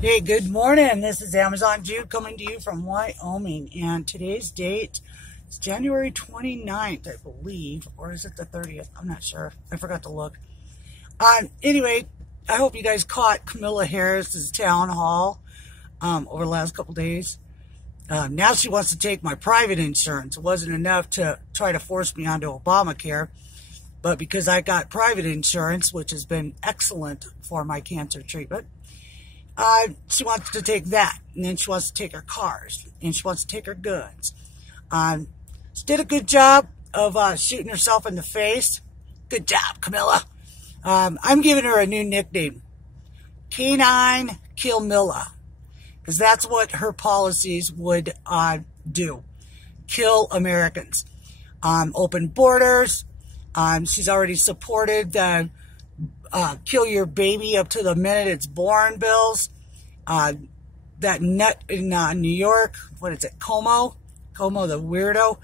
Hey, good morning. This is Amazon Jude coming to you from Wyoming. And today's date is January 29th, I believe. Or is it the 30th? I'm not sure. I forgot to look. Anyway, I hope you guys caught Kamala Harris's town hall over the last couple days. Now she wants to take my private insurance. It wasn't enough to try to force me onto Obamacare. But because I got private insurance, which has been excellent for my cancer treatment, she wants to take that, and then she wants to take her cars, and she wants to take her guns. She did a good job of shooting herself in the face. Good job, Camilla. I'm giving her a new nickname, Canine Killmilla, because that's what her policies would do. Kill Americans. Open borders. She's already supported the kill your baby up to the minute it's born bills. That nut in New York, what is it, Como the weirdo,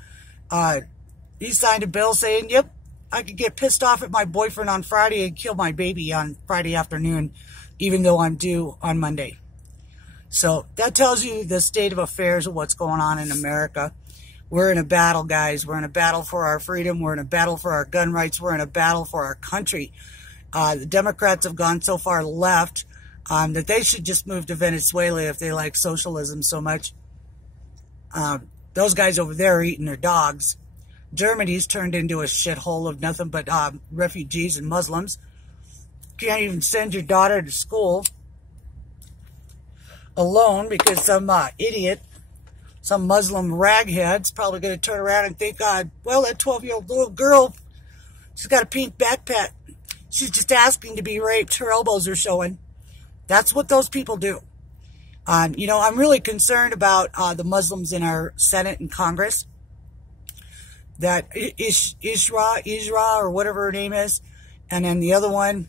he signed a bill saying, yep, I could get pissed off at my boyfriend on Friday and kill my baby on Friday afternoon, even though I'm due on Monday. So that tells you the state of affairs of what's going on in America. We're in a battle, guys. We're in a battle for our freedom. We're in a battle for our gun rights. We're in a battle for our country. The Democrats have gone so far left that they should just move to Venezuela if they like socialism so much. Those guys over there are eating their dogs. Germany's turned into a shithole of nothing but refugees and Muslims. Can't even send your daughter to school alone because some idiot, some Muslim raghead's probably going to turn around and think, well, that 12-year-old little girl, she's got a pink backpack. She's just asking to be raped. Her elbows are showing. That's what those people do. I'm really concerned about the Muslims in our Senate and Congress. That Isra, or whatever her name is, and then the other one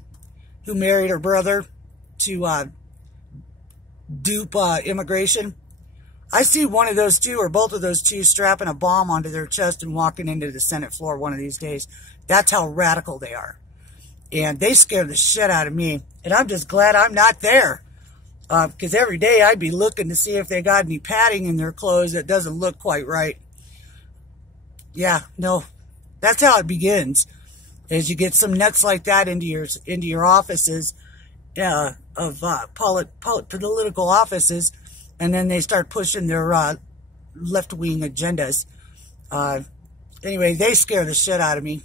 who married her brother to dupe immigration. I see one of those two, or both of those two, strapping a bomb onto their chest and walking into the Senate floor one of these days. That's how radical they are. And they scare the shit out of me. And I'm just glad I'm not there. Because every day I'd be looking to see if they got any padding in their clothes that doesn't look quite right. Yeah, no. That's how it begins. As you get some nuts like that into your offices of political offices. And then they start pushing their left-wing agendas. Anyway, they scare the shit out of me.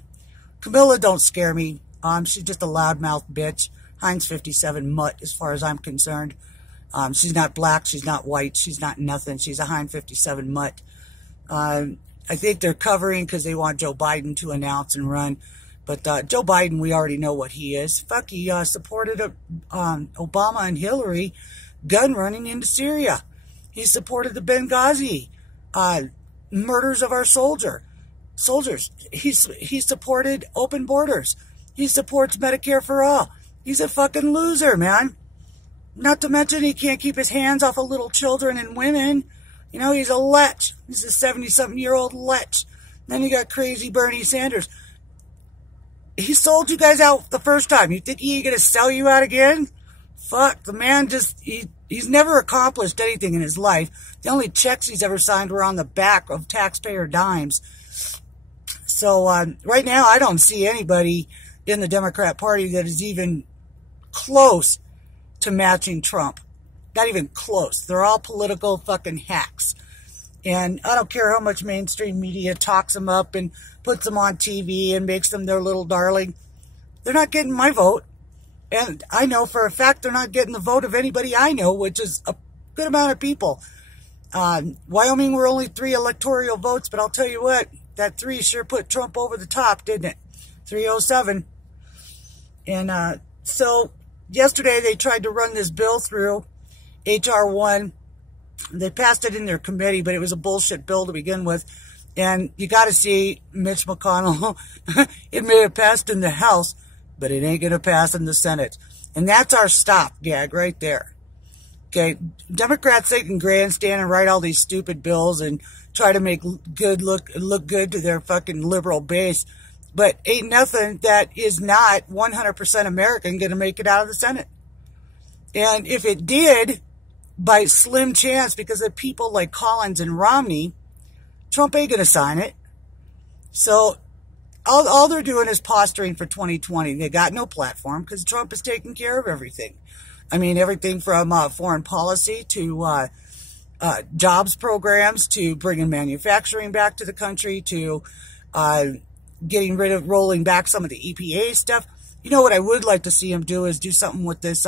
Camilla don't scare me. She's just a loudmouth bitch. Heinz 57 mutt, as far as I'm concerned. She's not black. She's not white. She's not nothing. She's a Heinz 57 mutt. I think they're covering because they want Joe Biden to announce and run. But Joe Biden, we already know what he is. Fuck, he supported Obama and Hillary gun running into Syria. He supported the Benghazi murders of our soldiers. He supported open borders. He supports Medicare for all. He's a fucking loser, man. Not to mention he can't keep his hands off of little children and women. He's a lech. He's a 70-something-year-old lech. Then you got crazy Bernie Sanders. He sold you guys out the first time. You think he ain't going to sell you out again? Fuck, the man he's never accomplished anything in his life. The only checks he's ever signed were on the back of taxpayer dimes. So right now I don't see anybody in the Democrat Party that is even close to matching Trump. Not even close. They're all political fucking hacks. And I don't care how much mainstream media talks them up and puts them on TV and makes them their little darling. They're not getting my vote. And I know for a fact they're not getting the vote of anybody I know, which is a good amount of people. Wyoming were only 3 electoral votes, but I'll tell you what, that 3 sure put Trump over the top, didn't it? 307. And so yesterday they tried to run this bill through, H.R. 1. They passed it in their committee, but it was a bullshit bill to begin with. And you got to see Mitch McConnell. It may have passed in the House, but it ain't going to pass in the Senate. And that's our stopgag right there. Okay, Democrats, they can grandstand and write all these stupid bills and try to make look good to their fucking liberal base. But ain't nothing that is not 100% American going to make it out of the Senate. And if it did, by slim chance, because of people like Collins and Romney, Trump ain't going to sign it. So all they're doing is posturing for 2020. They got no platform because Trump is taking care of everything. I mean, everything from foreign policy to jobs programs to bringing manufacturing back to the country to getting rid of rolling back some of the EPA stuff. You know what I would like to see him do is do something with this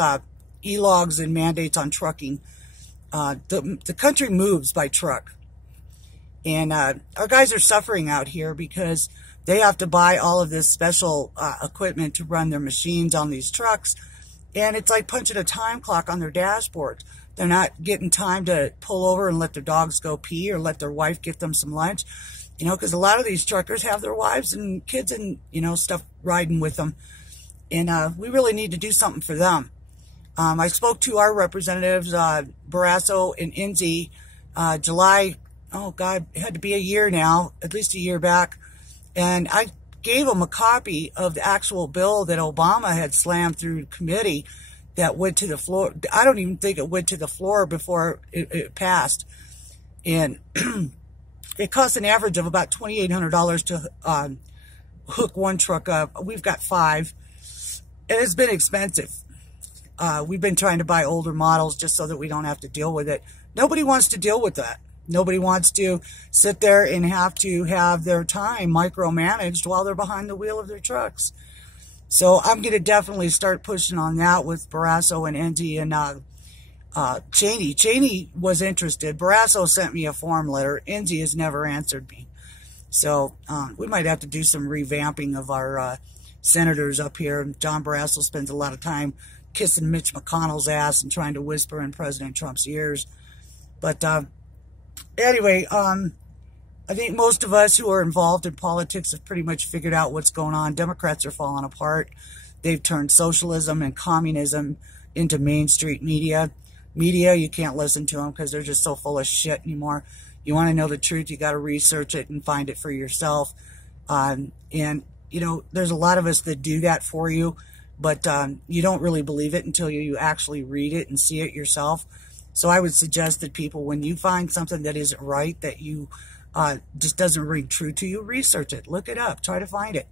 e-logs and mandates on trucking. The country moves by truck. And our guys are suffering out here because they have to buy all of this special equipment to run their machines on these trucks. And it's like punching a time clock on their dashboard. They're not getting time to pull over and let their dogs go pee or let their wife get them some lunch. You know, because a lot of these truckers have their wives and kids and, you know, stuff riding with them. And we really need to do something for them. I spoke to our representatives, Barrasso and Enzi, July, oh God, it had to be a year now, at least a year back. And I gave them a copy of the actual bill that Obama had slammed through committee that went to the floor. I don't even think it went to the floor before it passed. And it costs an average of about $2,800 to hook one truck up. We've got 5. And it's been expensive. We've been trying to buy older models just so that we don't have to deal with it. Nobody wants to deal with that. Nobody wants to sit there and have to have their time micromanaged while they're behind the wheel of their trucks. So I'm going to definitely start pushing on that with Barrasso and Enzi and Cheney. Cheney was interested. Barrasso sent me a form letter. Enzi has never answered me. So we might have to do some revamping of our senators up here. John Barrasso spends a lot of time kissing Mitch McConnell's ass and trying to whisper in President Trump's ears. But anyway, I think most of us who are involved in politics have pretty much figured out what's going on. Democrats are falling apart. They've turned socialism and communism into Main Street media. Media, you can't listen to them because they're just so full of shit anymore. You want to know the truth, you got to research it and find it for yourself. And, you know, there's a lot of us that do that for you, but you don't really believe it until you actually read it and see it yourself. So I would suggest that people, when you find something that isn't right, that you just doesn't ring true to you, research it, look it up, try to find it.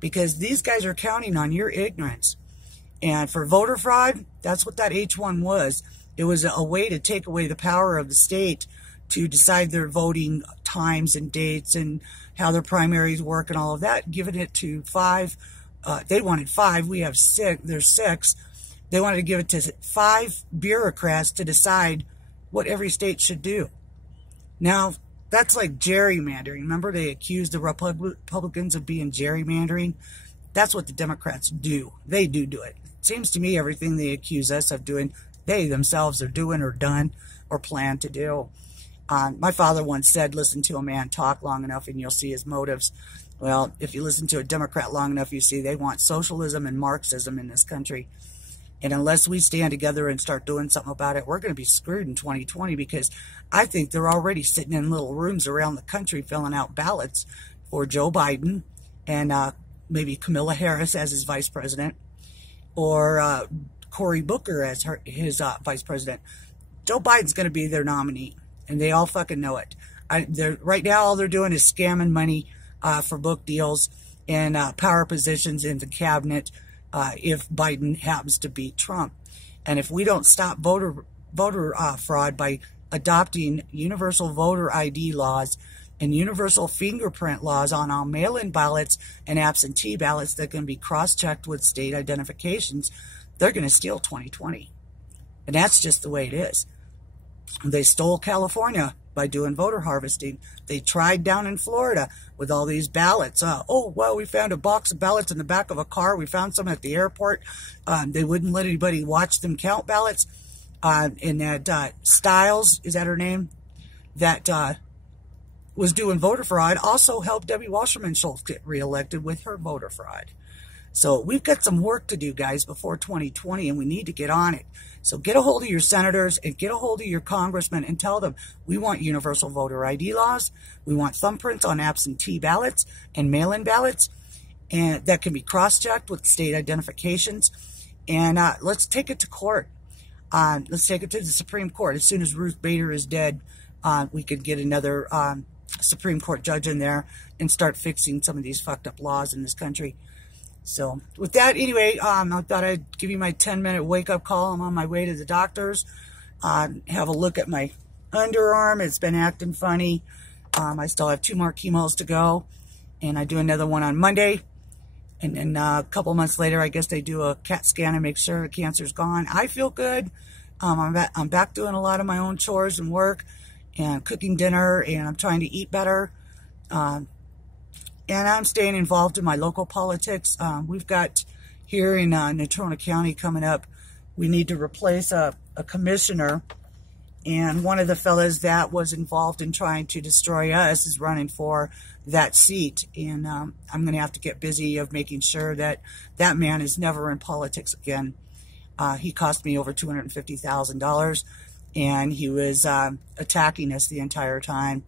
Because these guys are counting on your ignorance. And for voter fraud, that's what that H1 was. It was a way to take away the power of the state to decide their voting times and dates and how their primaries work and all of that, giving it to 5. They wanted 5. We have 6. There's 6. They wanted to give it to 5 bureaucrats to decide what every state should do. Now, that's like gerrymandering. Remember, they accused the Republicans of being gerrymandering? That's what the Democrats do. They do it. It seems to me everything they accuse us of doing, they themselves are doing or done or plan to do. My father once said, listen to a man talk long enough and you'll see his motives. Well, if you listen to a Democrat long enough, you see they want socialism and Marxism in this country. And unless we stand together and start doing something about it, we're going to be screwed in 2020, because I think they're already sitting in little rooms around the country filling out ballots for Joe Biden and maybe Kamala Harris as his vice president, or Cory Booker as his vice president. Joe Biden's going to be their nominee, and they all fucking know it. Right now, all they're doing is scamming money for book deals and power positions in the cabinet if Biden happens to beat Trump. And if we don't stop voter fraud by adopting universal voter ID laws and universal fingerprint laws on all mail-in ballots and absentee ballots that can be cross-checked with state identifications, they're going to steal 2020. And that's just the way it is. They stole California by doing voter harvesting. They tried down in Florida with all these ballots. Oh, well, we found a box of ballots in the back of a car. We found some at the airport. They wouldn't let anybody watch them count ballots. And that Stiles, is that her name? That was doing voter fraud, also helped Debbie Wasserman Schultz get reelected with her voter fraud. So we've got some work to do, guys, before 2020, and we need to get on it. So get a hold of your senators and get a hold of your congressmen and tell them we want universal voter ID laws. We want thumbprints on absentee ballots and mail-in ballots, and that can be cross-checked with state identifications. And let's take it to court. Let's take it to the Supreme Court. As soon as Ruth Bader is dead, we could get another Supreme Court judge in there and start fixing some of these fucked up laws in this country. So with that, anyway, I thought I'd give you my 10-minute wake-up call. I'm on my way to the doctor's. Have a look at my underarm. It's been acting funny. I still have 2 more chemos to go, and I do another one on Monday. And then a couple months later, I guess they do a CAT scan and make sure the cancer's gone. I feel good. I'm back doing a lot of my own chores and work and cooking dinner, and I'm trying to eat better. And I'm staying involved in my local politics. We've got here in Natrona County coming up, we need to replace a commissioner. And one of the fellas that was involved in trying to destroy us is running for that seat. And I'm going to have to get busy of making sure that that man is never in politics again. He cost me over $250,000, and he was attacking us the entire time.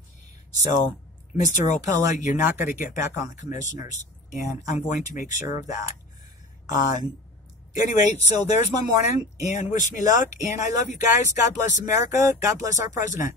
So, Mr. Opella, you're not going to get back on the commissioners, and I'm going to make sure of that. Anyway, so there's my morning, and wish me luck, and I love you guys. God bless America. God bless our president.